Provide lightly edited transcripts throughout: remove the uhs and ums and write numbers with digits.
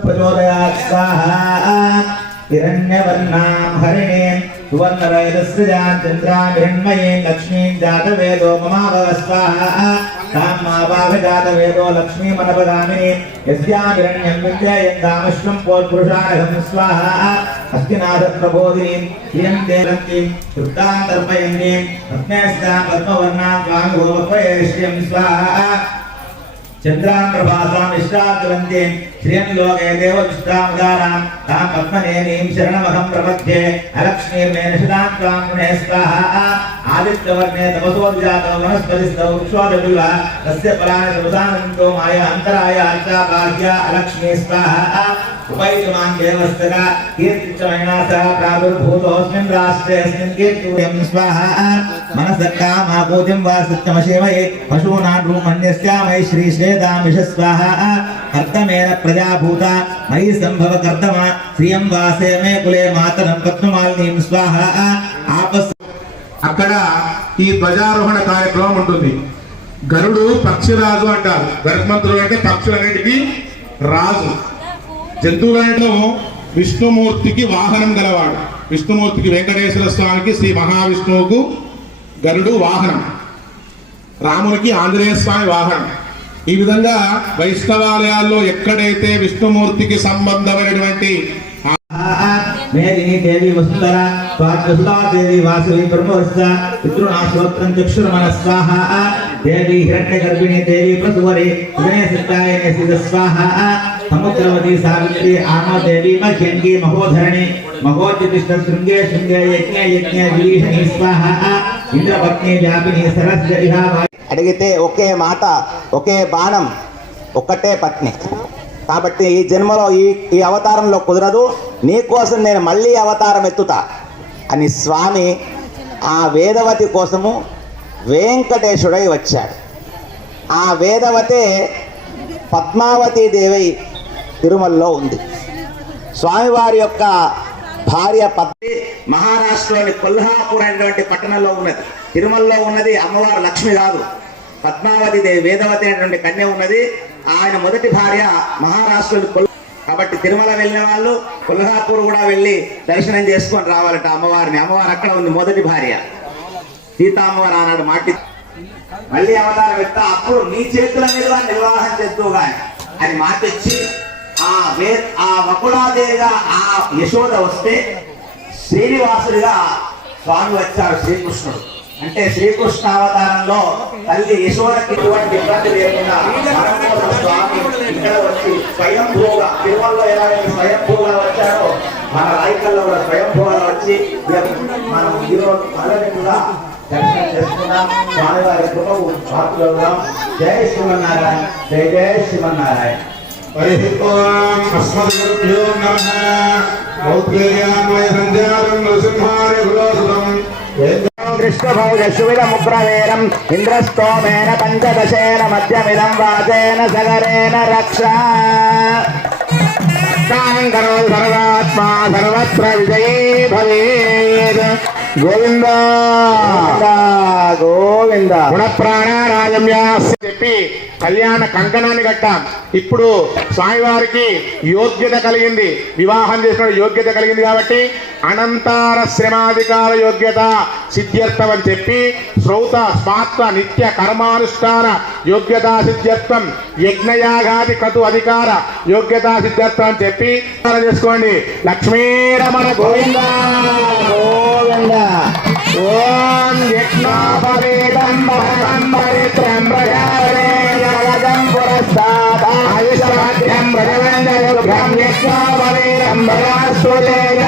प्रचोदयात् स्वाहा हिरण्यवर्णां हरिणीं सुवर्णरजतस्रजां चन्द्रां हिरण्मयीं लक्ष्मीं जातवेदो ममाभव स्वाहा तां माभावजातवेदो लक्ष्मीमनपगामिनीं यस्यां हिरण्यं विद्येयं कामश्वं पोत्पुरुषानघं स्वाहा हस्तिनाथप्रबोधिनीं प्रियं देवन्तीं शुद्धां दर्पयन्तीं रत्नेस्तां पद्मवर्णां वाङ्गोपयेष्यं स्वाहा चंद्रां प्रभासां इष्टाग्रन्थीं श्रियं लोके देवविष्टामुदारां तां पद्मनेनीं शरणमहं प्रपद्ये अलक्ष्मीर्मेनशिलां त्वां पुणे स्वाहा आदित्यवर्णे तपसोऽभिजातो वनस्पतिस्थौ वृक्षोऽभिवा तस्य फलानि तपसानन्तो माया अन्तराय अर्चा बाह्या अलक्ष्मी स्वाहा उपैतुमां देवस्तका कीर्तिचमयनासः प्रादुर्भूतोऽस्मिन् राष्ट्रे अस्मिन् कीर्तिं स्वाहा मनसक्कामापूतिं वा सत्यमशेमये पशूनां रूपमन्यस्यामयि श्रीश्वेतामिष स्वाहा कर्तमेन प्रजाभूता मयि संभव कर्तमा श्रियं वासे मे कुले मातरं पद्ममालिनीं स्वाहा आपस् అక్కడ ఈ ధ్వజారోహణ కార్యక్రమం ఉంటుంది. గరుడు పక్షిరాజు అంటారు. గరుత్మంతుడు అంటే పక్షులన్నిటికీ రాజు. జంతువులలో విష్ణుమూర్తికి వాహనం గలవాడు. విష్ణుమూర్తికి వెంకటేశ్వర స్వామికి శ్రీ మహావిష్ణువుకు గరుడు వాహనం, రామునికి ఆంజనేయ స్వామి వాహనం. ఈ విధంగా వైష్ణవాలయాల్లో ఎక్కడైతే విష్ణుమూర్తికి సంబంధమైనటువంటి मेदिनी देवी वसुंधरा स्वाहा देवी वासवी ब्रह्मवत्सा पितृनाश्रोत्रं चक्षुर्मनः स्वाहा देवी हिरण्यगर्भिणी देवी प्रसुवरी उदने सत्यायने सिद्ध स्वाहा समुद्रवती सावित्री आमा देवी मह्यंगी महोधरणी महोज्योतिष्ठ शृंगे शृंगे यज्ञे यज्ञे विलीषणी स्वाहा इंद्रपत्नी व्यापिनी सरस्वती అడిగితే ఒకే మాట ఒకే బాణం ఒక్కటే పత్ని. కాబట్టి ఈ జన్మలో ఈ అవతారంలో కుదరదు, నీకోసం నేను మళ్ళీ అవతారం ఎత్తుతా అని స్వామి ఆ వేదవతి కోసము వెంకటేశుడై వచ్చాడు. ఆ వేదవతే పద్మావతీ దేవి తిరుమలలో ఉంది. స్వామివారి యొక్క భార్య పద్మి మహారాష్ట్రలోని కొల్హాపూర్ అనేటువంటి పట్టణంలో ఉన్నది. తిరుమలలో ఉన్నది అమ్మవారు లక్ష్మి కాదు, పద్మావతి దేవి వేదవతి అనేటువంటి కన్య ఉన్నది. ఆయన మొదటి భార్య మహారాష్ట్రలో. కాబట్టి తిరుమల వెళ్ళిన వాళ్ళు కొల్హాపూర్ కూడా వెళ్ళి దర్శనం చేసుకొని రావాలట అమ్మవారిని. అమ్మవారు అక్కడ ఉంది, మొదటి భార్య సీతా అమ్మవారు ఆనాడు మాటి మళ్ళీ అవతారం ఎత్తా, అప్పుడు నీ చేతుల మీద నిర్వాహం చేద్దుగా అని మాటిచ్చి ఆ వకుళాదేవిగా ఆ యశోద వస్తే శ్రీనివాసుడిగా స్వామి వచ్చారు. శ్రీకృష్ణుడు అంటే శ్రీకృష్ణ అవతారంలో తల్లి యశోదకి ఎటువంటి ఇబ్బంది లేకుండా స్వామి ఇక్కడ వచ్చి స్వయంభూగా తిరుమలలో ఎలాగైతే స్వయంభూగా వచ్చారో మన రాయికల్లో కూడా స్వయంభూగా వచ్చి మనం ఈరోజు మళ్ళీగా దర్శనం చేసుకున్నాం. స్వామివారి కృపకు పాత్రలుగా. జై శ్రీమన్నారాయణ, జై జై శ్రీమన్నారాయణ. अस्मद्गुरुभ्यो नमः. कृष्णभौजशुविरमुग्रवेरं इन्द्रस्तोमेन पञ्चदशेन मध्यमिदं वाचेन सगरेण रक्षा सर्वात्मा सर्वत्र विजयी भवेत्. గోవింద గోవింద. గుణప్రాణారాజమ్య చెప్పి కళ్యాణ కంకణాన్ని కట్టాం. ఇప్పుడు స్వామివారికి యోగ్యత కలిగింది, వివాహం చేసిన యోగ్యత కలిగింది కాబట్టి అనంతార శ్రమాధికార యోగ్యత సిద్ధ్యర్థం అని చెప్పి శ్రౌత స్మాత్వ నిత్య కర్మానుష్ఠాన యోగ్యతా సిద్ధ్యర్థం యజ్ఞయాగాది క్రతు అధికార యోగ్యతా సిద్ధ్యర్థం అని చెప్పి చేసుకోండి. లక్ష్మీరమణ గోవింద గోవింద. ఓం యజ్ఞోపవేదం పరమం పవిత్రం ప్రజావరేణం పురస్తాద ఆయుష్మాధ్యం ప్రజవందయుగ్రం యజ్ఞోపవేదం భయాస్తులేయ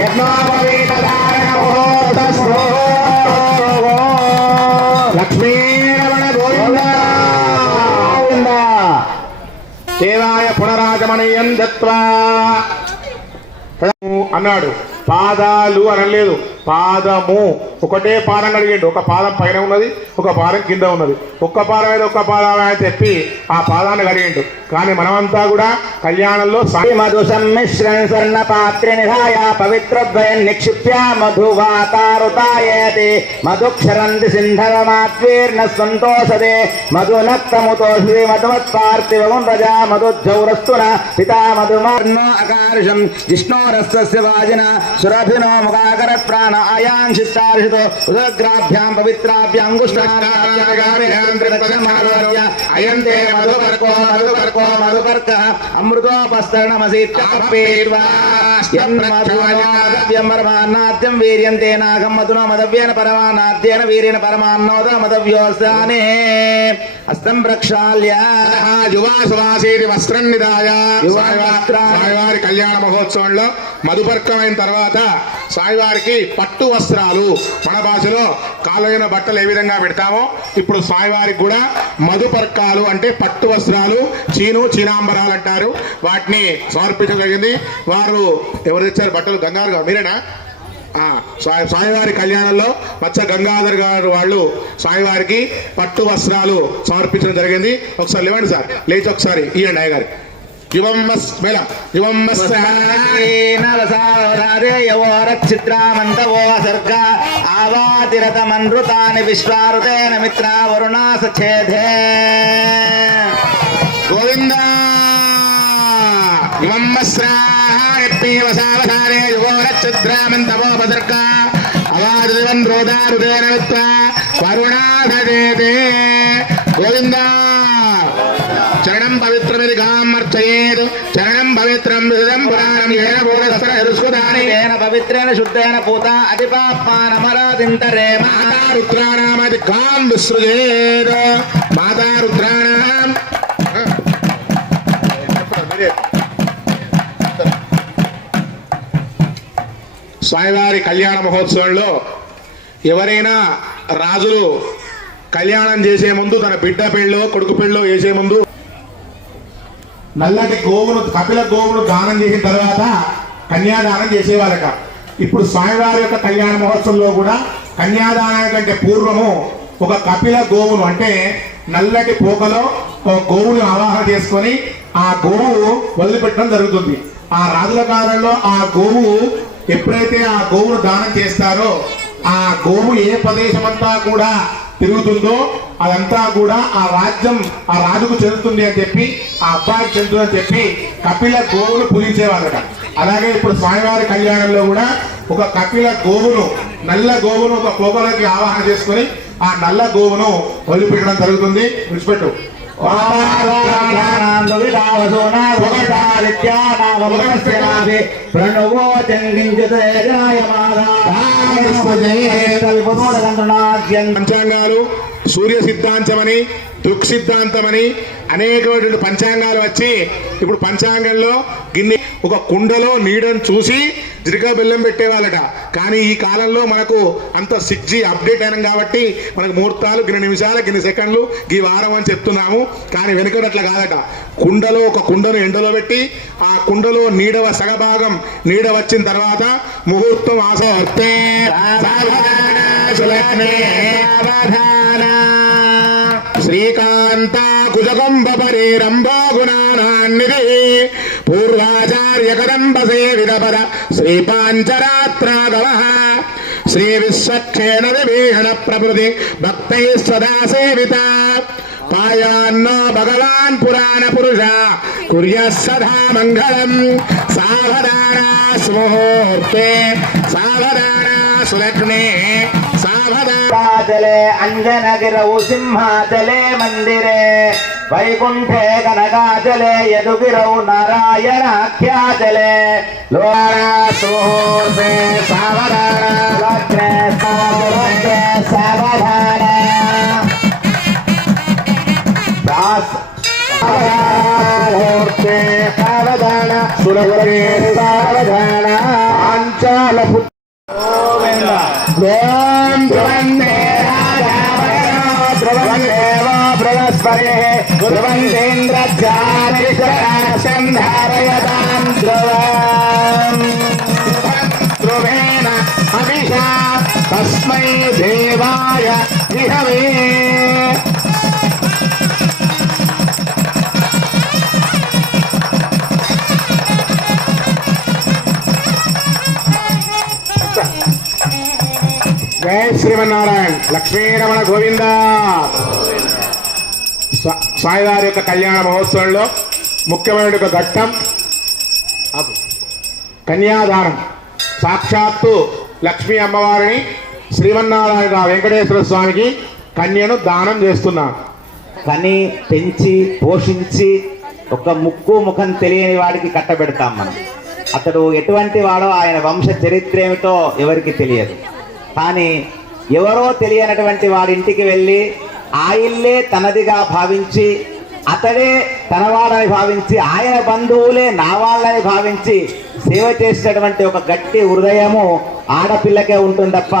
యజ్ఞోపవేదారణమోదస్మో. లక్ష్మీరమణ గోవింద గోవింద. దేవాయ పునరాజమణీయం దత్వా అన్నాడు. పాదాలు అనలేదు, పాదము ఒకటే పాదం కడిగిండు. ఒక పాదం పైన ఉన్నది, ఒక పాదం కింద ఉన్నది. ఒక్క పాదం మీద ఒక్క పాదం అని చెప్పి ఆ పాదాన్ని కడిగిండు. కానీ మనమంతా కూడా కళ్యాణంలో మధు సమ్మిశ్రం స్వర్ణ పాత్రి నిధాయ పవిత్రద్వయం నిక్షిప్య మధువాతారుతాయేతి మధుక్షరంతి సింధవమాత్వీర్ణ సంతోషదే మధునక్తముతో శ్రీ మధుమత్పార్థివం రజా మధుజ్జౌరస్తున పితా మధుమార్ణో అకార్షం జిష్ణోరస్తస్య వాజిన సురభినో ముఖాకర ప్రాణ ఆయాంశితార్షితో ఉదగ్రాభ్యాం పవిత్రాభ్యాం అంగుష్టాభ్యాం అయంతే మధుపర్కో మధుపర్కో మధుపర్క అమృతోపస్తరణమసీత్యం వీర్యంతే నాగం మధునో మదవ్యేన పరమానాద్యేన వీర్యేణ పరమాన్నోద మదవ్యోస్తానే హస్తం ప్రక్షాళ్య యువాసువాసేది వస్త్రం నిదాయ స్వామివారి కళ్యాణ మహోత్సవంలో మధుపర్కమైన తర్వాత స్వామివారికి పట్టు వస్త్రాలు, మన భాషలో కాళ్ళైన బట్టలు ఏ విధంగా పెడతామో ఇప్పుడు స్వామివారికి కూడా మధుపర్కాలు అంటే పట్టు వస్త్రాలు, చీనాంబరాలు అంటారు, వాటిని సమర్పించడం జరిగింది. వారు ఎవరు తెచ్చారు బట్టలు? గంగారు గారు, మీరేనా? స్వామివారి కళ్యాణంలో మత్స గంగాధర్ గారు వాళ్ళు స్వామివారికి పట్టు వస్త్రాలు సమర్పించడం జరిగింది. ఒకసారి లేవండి సార్, లేచి ఒకసారి ఇవ్వండి అయ్య గారు. ఆవాతిరతమనృతాని విశ్వారుతేన మిత్ర వరుణా సఛేదే గోవింద గోవింద చరణం పవిత్రమిది గామర్చయేత్ చరణం పవిత్రం విదం పురాణం ఏన భూతస్సరస్కుదానేన పవిత్రేణ శుద్ధేన పూత అతిపాపానమరాదింతరే మాతా రుద్రాణామది గాం విసృజేత్ మాతా రుద్రాణాం. స్వామివారి కళ్యాణ మహోత్సవంలో ఎవరైనా రాజులు కళ్యాణం చేసే ముందు తన బిడ్డ పెళ్ళో కొడుకు పెళ్ళో చేసే ముందు నల్లటి గోవును, కపిల గోవును దానం చేసిన తర్వాత కన్యాదానం చేసేవాళ్ళట. ఇప్పుడు స్వామివారి యొక్క కళ్యాణ మహోత్సవంలో కూడా కన్యాదానం కంటే పూర్వము ఒక కపిల గోవును అంటే నల్లటి పోకలో ఒక గోవును ఆవాహన చేసుకొని ఆ గోవు వదిలిపెట్టడం జరుగుతుంది. ఆ రాజుల కాలంలో ఆ గోవు ఎప్పుడైతే ఆ గోవును దానం చేస్తారో ఆ గోవు ఏ ప్రదేశమంతా కూడా తిరుగుతుందో అదంతా కూడా ఆ రాజ్యం ఆ రాజుకు చెందుతుంది అని చెప్పి, ఆ అబ్బాయికి చెందుతుంది అని చెప్పి కపిల గోవును పూజించేవాళ్ళట. అలాగే ఇప్పుడు స్వామివారి కళ్యాణంలో కూడా ఒక కపిల గోవును, నల్ల గోవును ఒక పోగలకి ఆవాహన చేసుకొని ఆ నల్ల గోవును వదిలిపెట్టడం జరుగుతుంది. విడిచిపెట్టు. పంచాంగాలు సూర్య సిద్ధాంతమని, దృక్ సిద్ధాంతమని అనేకమైనటువంటి పంచాంగాలు వచ్చి ఇప్పుడు పంచాంగంలో గిన్నె ఒక కుండలో నీడను చూసి జిరిక బెల్లం పెట్టేవాళ్ళట. కానీ ఈ కాలంలో మనకు అంత 6G అప్డేట్ అయినాం కాబట్టి మనకు ముహూర్తాలు గిన్ని నిమిషాలు గిన్ని సెకండ్లు ఈ వారం అని చెప్తున్నాము. కానీ వెనుకడు అట్లా కాదట. కుండలో ఒక కుండను ఎండలో పెట్టి ఆ కుండలో నీడవ సగభాగం నీడ వచ్చిన తర్వాత ముహూర్తం ఆసక్తే శ్రీకాంత కుజకంబపరేరంభా గుణానాన్నిధి పూర్వాచార్య కదంబ సేవితపద శ్రీ పాంచరాత్రాగవ శ్రీ విశ్వక్షేణ విభీషణ ప్రకృతి భక్తై సదా సేవిత పాయాన్నో భగవాన్ పురాణ పురుష కుర్య సదా మంగళం సావధానా స్ముహూర్తే సావధానా సులగ్నే సావధానలే అంజనగిరౌ సింహాచలే మందిరే వైకుంఠే కనకాచలే యదుగిరౌ నారాయణాఖ్యాచలే లోరా సుహూర్తే సావధానా సావధాన ముహూర్తే సావధాన సురవరే సావధాన ఆంచాల బృహస్పరే ధ్రువేణ అభిషా ఇహమే జయ శ్రీమన్నారాయణ. లక్ష్మీరమణ గోవింద. స్వామివారి యొక్క కళ్యాణ మహోత్సవంలో ముఖ్యమైన ఒక ఘట్టం కన్యాదానం. సాక్షాత్తు లక్ష్మీ అమ్మవారిని శ్రీమన్నారాయణ వెంకటేశ్వర స్వామికి కన్యను దానం చేస్తున్నారు. కని పెంచి పోషించి ఒక ముక్కు ముఖం తెలియని వాడికి కట్టబెడతాం మనం. అతడు ఎటువంటి వాడో ఆయన వంశ చరిత్ర ఏమిటో ఎవరికి తెలియదు. కానీ ఎవరో తెలియనటువంటి వాడి ఇంటికి వెళ్ళి ఆ ఇల్లే తనదిగా భావించి అతడే తనవాడని భావించి ఆయన బంధువులే నా వాళ్ళని భావించి సేవ చేసేటటువంటి ఒక గట్టి హృదయము ఆడపిల్లకే ఉంటుంది తప్ప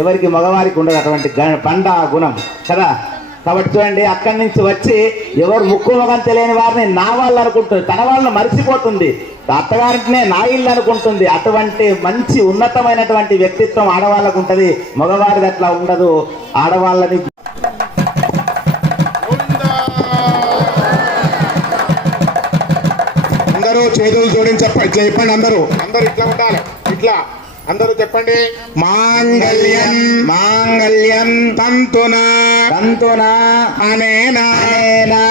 ఎవరికి మగవారికి ఉండదు అటువంటి పండ గుణం కదా. కాబట్టి చూడండి, అక్కడి నుంచి వచ్చి ఎవరు ముక్కు ముఖం తెలియని వారిని నా వాళ్ళు అనుకుంటుంది, తన వాళ్ళని మర్చిపోతుంది, అత్తగారింటినే నా ఇల్లు అనుకుంటుంది. అటువంటి మంచి ఉన్నతమైనటువంటి వ్యక్తిత్వం ఆడవాళ్ళకు ఉంటుంది, మగవారిది అట్లా ఉండదు. ఆడవాళ్ళని అందరూ చేతులు జోడించి ఇట్లా చెప్పండి. అందరూ ఇట్లా ఉండాలి. ఇట్లా అందరూ చెప్పండి. మాంగళ్యం మాంగళ్యం తంతునా తంతునా అనేనా అనేనా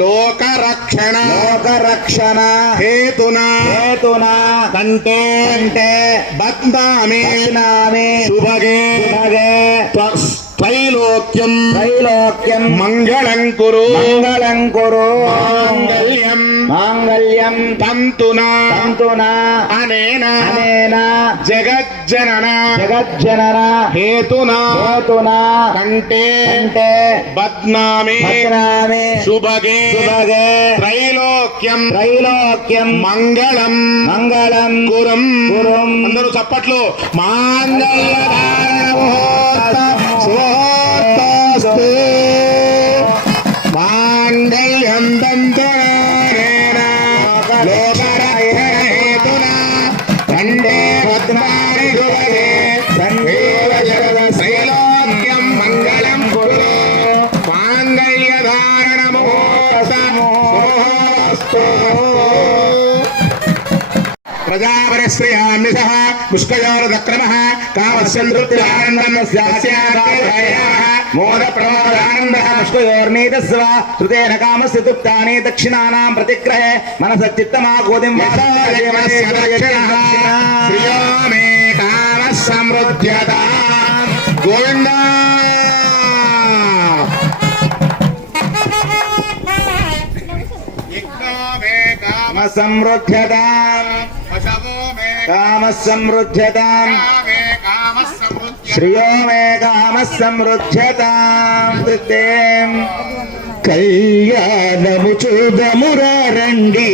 లోకరక్షణ లోకరక్షణ హేతునా హేతునా కంటే కంటే బద్నామి బద్నామి శుభగే శుభగే త్రైలోక్యం త్రైలోక్యం మంగళం కురు మంగళం కురు మాంగళ్యం మాంగళ్యం తంతునా తంతునా అనేనా అనేనా జగజ్జనన జగజ్జనన హేతునా హేతునా కంటే కంటే బద్నామి బద్నామి శుభగే శుభగే త్రైలోక్యం త్రైలోక్యం మంగళం మంగళం కురం కురం. అందరూ చప్పట్లు. మాంగళ్యదారణమోస్తు మాంగళ్యం తంతునా లోకరక్షణేతునా కంటే భద్రాని శుభగే సందేవ జగద శ్రైలోక్యం మంగళం కురు మాంగళ్యధారణమోస్తు. ప్రజాపరశ్రయాన్నిశ పుష్కయోరదక్రమః కామస్యంతృప్తిరానందం మోద ప్రమోదానందః పుష్కయోర్నీతస్వ శ్రుతేన కామస్య తృప్తాని దక్షిణానాం ప్రతిగ్రహే మనసచిత్తమాగోదిం శ్రియో మే కామః సమృద్ధ్యతా. గోవింద కామ సమృద్ధ్యతాం కామ సమృద్ధ్యతాం శ్రియో మే కామ సమృద్ధ్యతాం. కళ్యాణము చూదమురా రండి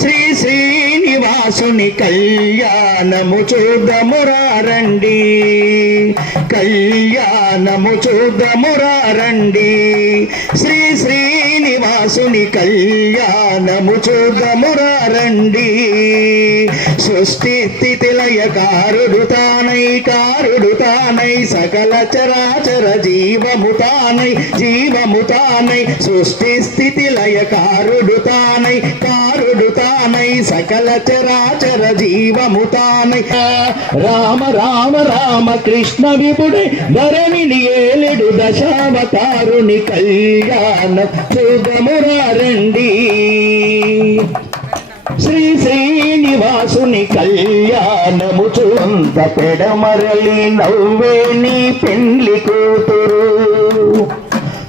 శ్రీ శ్రీనివాసుని కళ్యాణము చూదమురా రండి కళ్యాణము చూదమురా రండి శ్రీ శ్రీనివాసుని కళ్యాణము చూదమురా రండి. సృష్టి స్థితి లయకారుడు తానై కారుడు తానై సకల చరాచర జీవము తానై జీవము తానై సృష్టి స్థితి లయకారుడు తానై కారుడు తానై సకల చరాచర జీవము తానై. రామ రామ రామ కృష్ణ విపుడే ధరణిని ఏలెడు దశావతారుని కళ్యాణ చూదమురా రండి శ్రీ శ్రీనివాసుని కళ్యాణము చూంత పెడమరలి నవ్వే నీ పెండ్లి కూతురు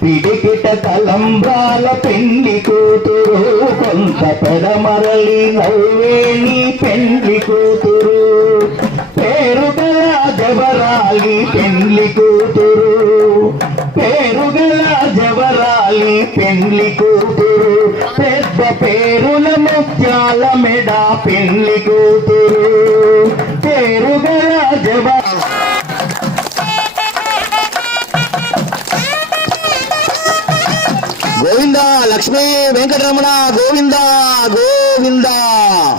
పిడికిట తలంబ్రాల పెండ్లి కూతురు కొంత పెడమరలి నవ్వే నీ పెండ్లి కూతురు పేరుగల జవరాలి పెండ్లి కూతురు పేరుగల జవరాలి పెండ్లి కూతురు పెద్ద పేరుల ముత్యాల మెడ పెండ్లి కూతురు పేరుగల జవరాలి. గోవింద లక్ష్మీ వెంకటరమణ గోవింద గోవింద.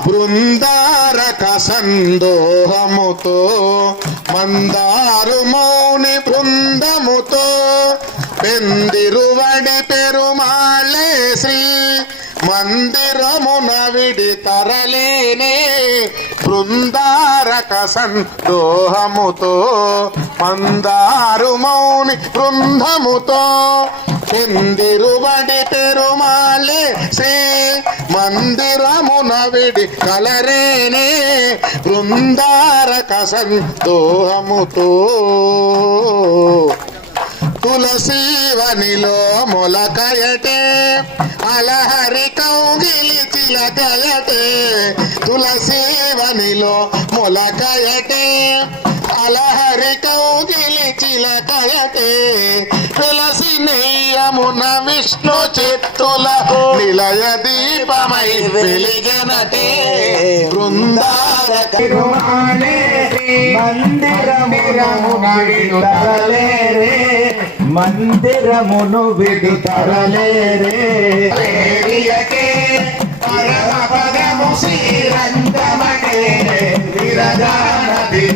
బృందారక సందోహముతో మందారు మౌని బృందముతో కలరేనే బృందారక సందోహముతో మందారు మౌని బృందముతో ఎందిరుబడి పెరుమాళే శ్రీ మందిరమున విడి కలరేనే బృందారక సందోహముతో తులసీవనిలో మొలకయటే అలహరి కౌగిలి చిలకయటే తులసీవనిలో మొలకయటే అలహరి కౌగిలి చిలకయటే తులసి నీయమున విష్ణు చిత్తుల నిలయ దీపమై వెలిగనటే బృందారక మందిరమును విడుతరలేరే పరమ పదము శ్రీరంగమటే విరజానదిగారేరియటే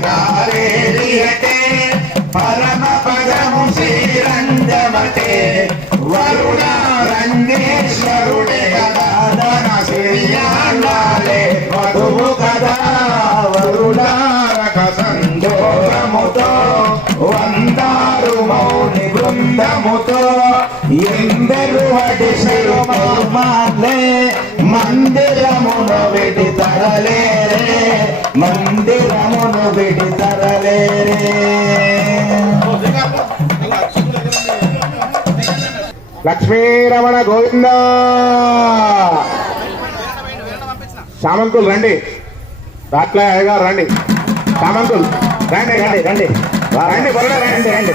పరమ పదము శ్రీరంగమటే వరుణ రంగేశ్వరుడే కదా శ్రీయాలే మధువు కదా వరుణారక సందోహముతో వందారు మౌని బృందముతో ఎందరు వడిసెలు మాలే మందిరమును విడితరలేరే మందిరమును విడితరలేరే. లక్ష్మీరమణ గోవింద. సామంతులు రండి, రాట్ల అయ్యగారు రండి, సామంతులు రండి రండి రండి రండి బొరడా రండి రండి.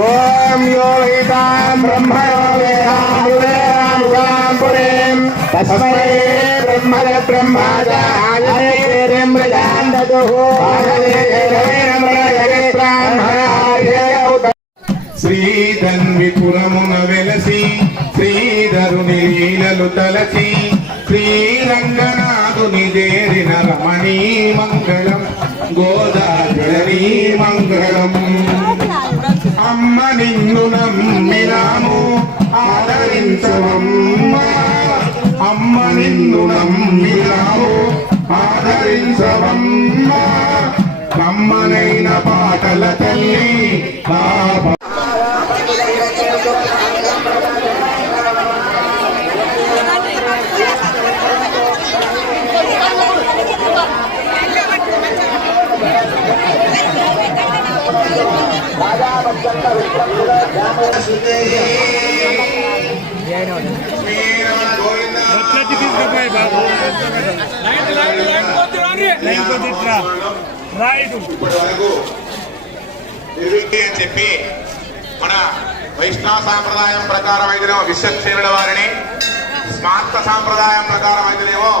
ఓం యోగితాం బ్రహ్మణో వేదాం పురేం తస్మై బ్రహ్మణ బ్రహ్మాజాయ మృజాందదుః శ్రీధన్విపురమున వెలసి శ్రీధరుని లీలలు తలచి శ్రీరంగనాథుని దేరిన రమణీ మంగళం గోదావరి మంగళం. అమ్మ నిన్ను నమ్మినాము ఆదరించవమ్మా, అమ్మ నిన్ను నమ్మినాము ఆదరించవమ్మా, అమ్మనైన పాటల తల్లి ఇప్పటి వరకు అని చెప్పి మన వైష్ణవ సాంప్రదాయం ప్రకారం అయితేనేమో విశ్వక్షేణుల వారిని, స్మార్త సాంప్రదాయం ప్రకారం అయితేనేమో